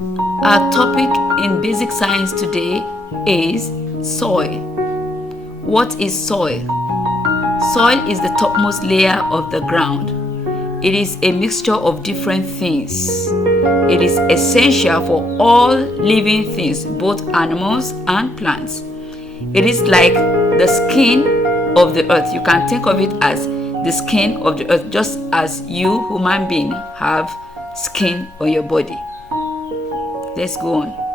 Our topic in basic science today is soil. What is soil? Soil is the topmost layer of the ground. It is a mixture of different things. It is essential for all living things, both animals and plants. It is like the skin of the earth. You can think of it as the skin of the earth, just as you, human being, have skin on your body. Let's go on.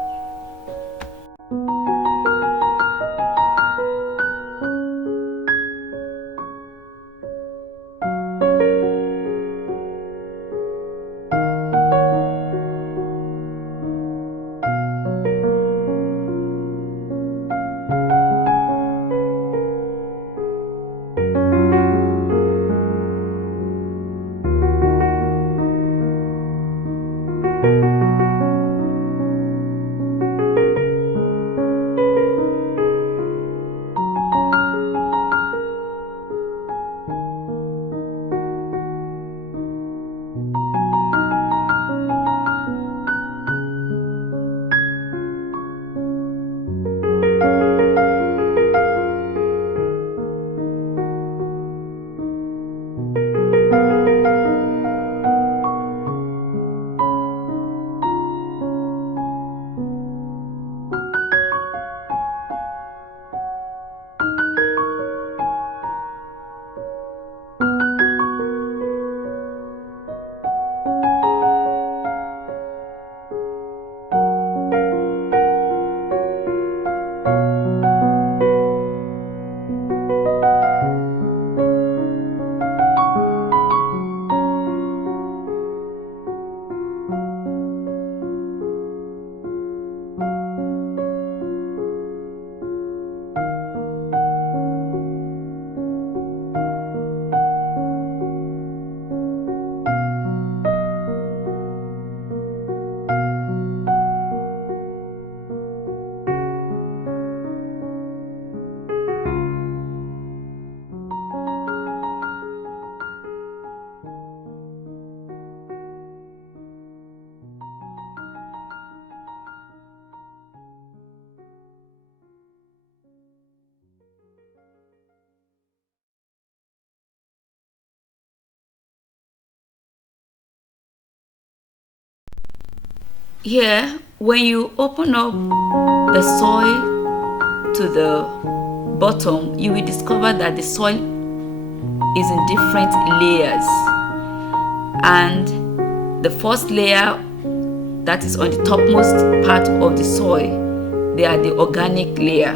Here, when you open up the soil to the bottom, you will discover that the soil is in different layers. And the first layer, that is on the topmost part of the soil, they are the organic layer.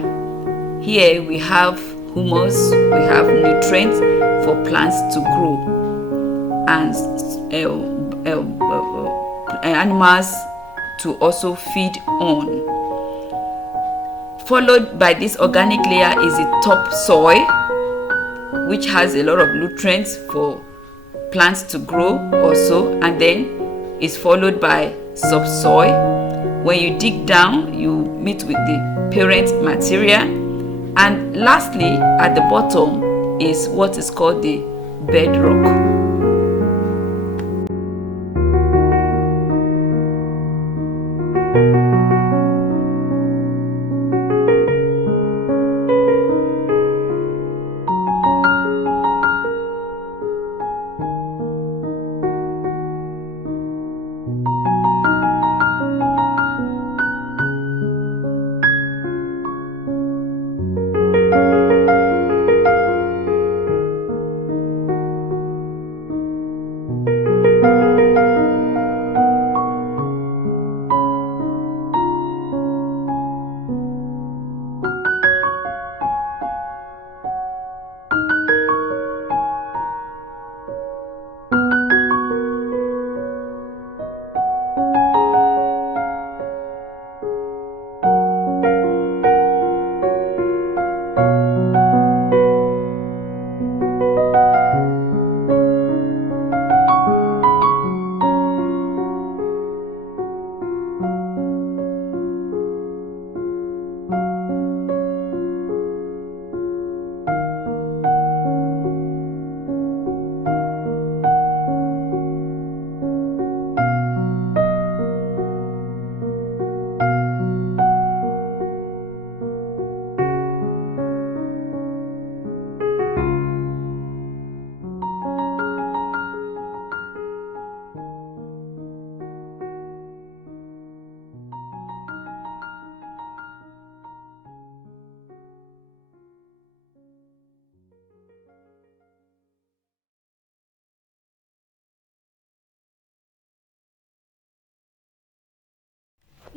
Here we have humus, we have nutrients for plants to grow, and animals to also feed on. Followed by this organic layer is the topsoil, which has a lot of nutrients for plants to grow also, and then is followed by subsoil. When you dig down, you meet with the parent material, and lastly at the bottom is what is called the bedrock.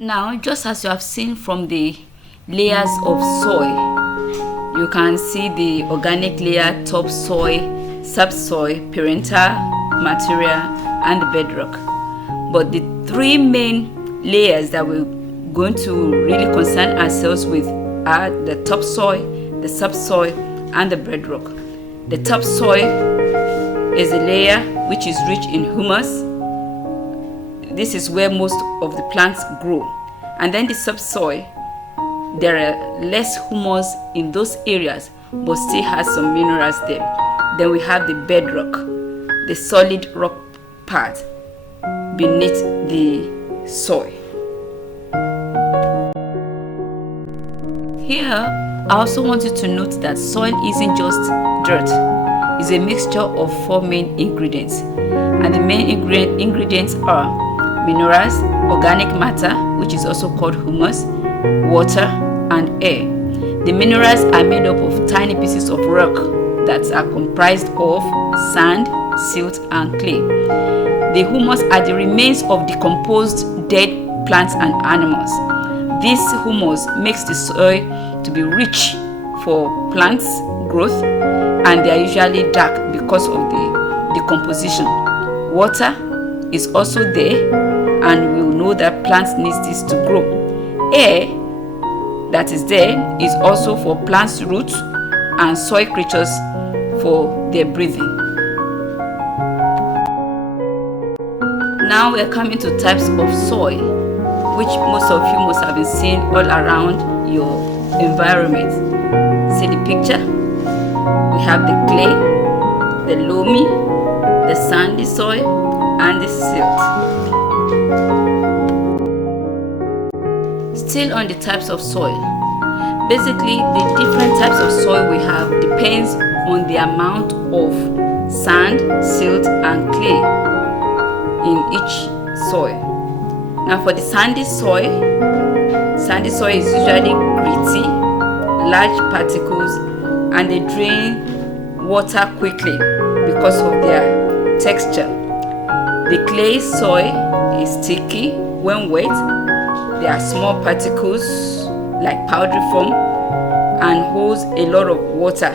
Now, just as you have seen from the layers of soil, you can see the organic layer, topsoil, subsoil, parental material, and the bedrock. But the three main layers that we're going to really concern ourselves with are the topsoil, the subsoil, and the bedrock. The topsoil is a layer which is rich in humus. This is where most of the plants grow. And then the subsoil, there are less humus in those areas, but still has some minerals there. Then we have the bedrock, the solid rock part beneath the soil. Here, I also want you to note that soil isn't just dirt. It's a mixture of four main ingredients. And the main ingredients are minerals, organic matter, which is also called humus, water, and air. The minerals are made up of tiny pieces of rock that are comprised of sand, silt, and clay. The humus are the remains of decomposed dead plants and animals. This humus makes the soil to be rich for plants growth, and they are usually dark because of the decomposition. Water is also there, and we will know that plants need this to grow. Air that is there is also for plants' roots and soil creatures for their breathing. Now we are coming to types of soil, which most of you must have been seeing all around your environment. See the picture? We have the clay, the loamy, the sandy soil, and the silt. Still on the types of soil. Basically, the different types of soil we have depends on the amount of sand, silt, and clay in each soil. Now for the sandy soil is usually gritty, large particles, and they drain water quickly because of their texture. The clay soil is sticky when wet. There are small particles like powdery foam and holds a lot of water.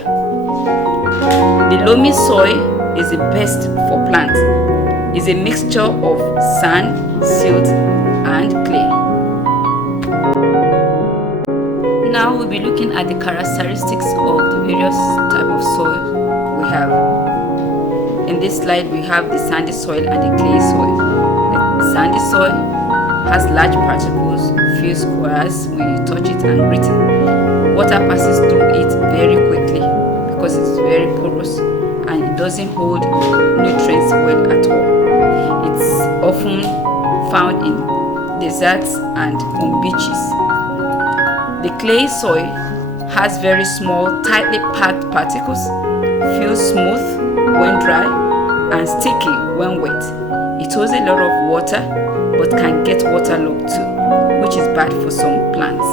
The loamy soil is the best for plants. It's a mixture of sand, silt, and clay. Now we'll be looking at the characteristics of the various types of soil we have. In this slide, we have the sandy soil and the clay soil. The sandy soil has large particles, feels squares when you touch it and grit it. Water passes through it very quickly because it's very porous and it doesn't hold nutrients well at all. It's often found in deserts and on beaches. The clay soil has very small, tightly packed particles, feels smooth when dry and sticky when wet. It holds a lot of water but can get waterlogged too, which is bad for some plants.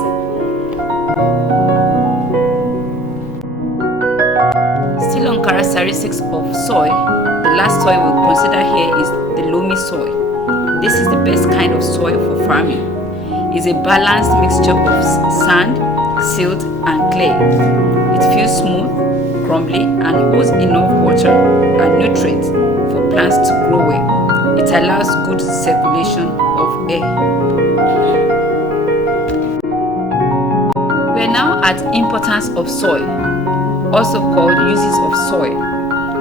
Still on characteristics of soil, the last soil we'll consider here is the loamy soil. This is the best kind of soil for farming. It's a balanced mixture of sand, silt, and clay. It feels smooth, crumbly, and holds enough water and nutrients for plants to grow well. It allows good circulation of air. We are now at importance of soil, also called uses of soil.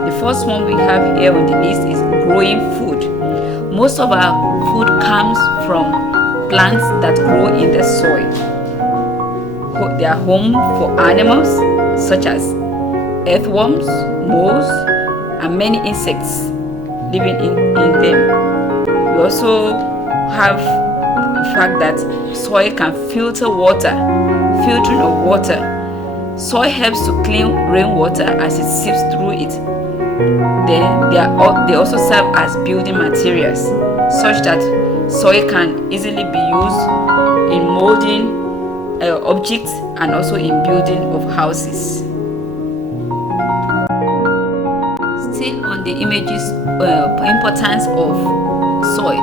The first one we have here on the list is growing food. Most of our food comes from plants that grow in the soil. They are home for animals such as earthworms, moles, and many insects living in them. We also have the fact that soil can filter water. Filtering of water. Soil helps to clean rainwater as it seeps through it. Then they also serve as building materials, such that soil can easily be used in molding objects and also in building of houses. Still on the importance of soil,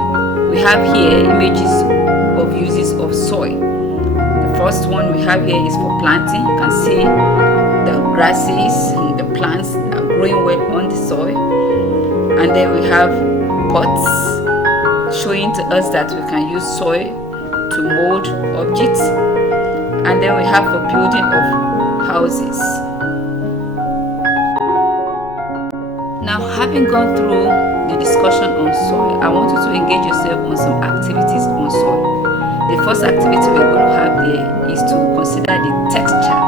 we have here images of of uses of soil. The first one we have here is for planting. You can see the grasses and the plants are growing well on the soil. And then we have pots, showing to us that we can use soil to mold objects. And then we have for building of houses. Now, having gone through the discussion on soil, I want you to engage yourself on some activities on soil. The first activity we're going to have there is to consider the texture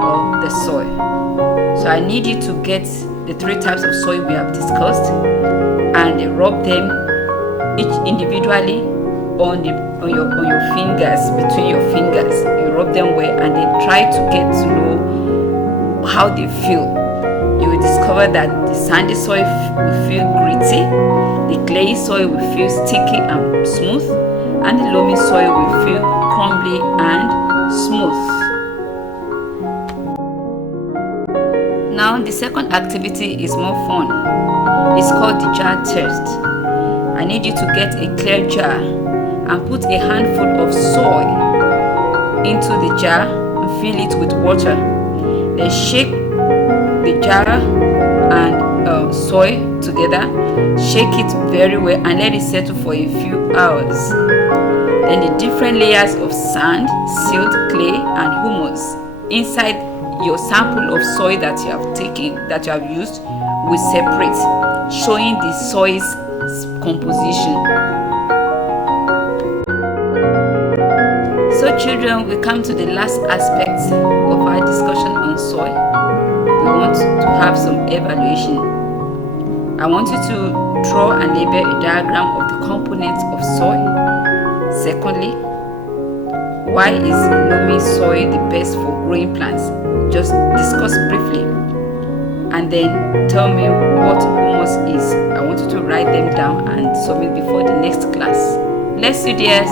of the soil. So I need you to get the 3 types of soil we have discussed and rub them each individually on your fingers, between your fingers. You rub them well and then try to get to know how they feel. You will discover that the sandy soil will feel gritty, the clayey soil will feel sticky and smooth, and the loamy soil will feel crumbly and smooth. Now the second activity is more fun. It's called the jar test. I need you to get a clear jar and put a handful of soil into the jar and fill it with water. Then shake the jar and soil together. Shake it very well and let it settle for a few hours. Then the different layers of sand, silt, clay and humus inside your sample of soil that you have taken, that you have used, will separate, showing the soil's composition. So children, we come to the last aspect of our discussion on soil. We want to have some evaluation. I want you to draw and label a diagram of the components of soil. Secondly, why is loamy soil the best for growing plants? Just discuss briefly. And then tell me what humus is. I want you to write them down and submit before the next class. Bless you, dears.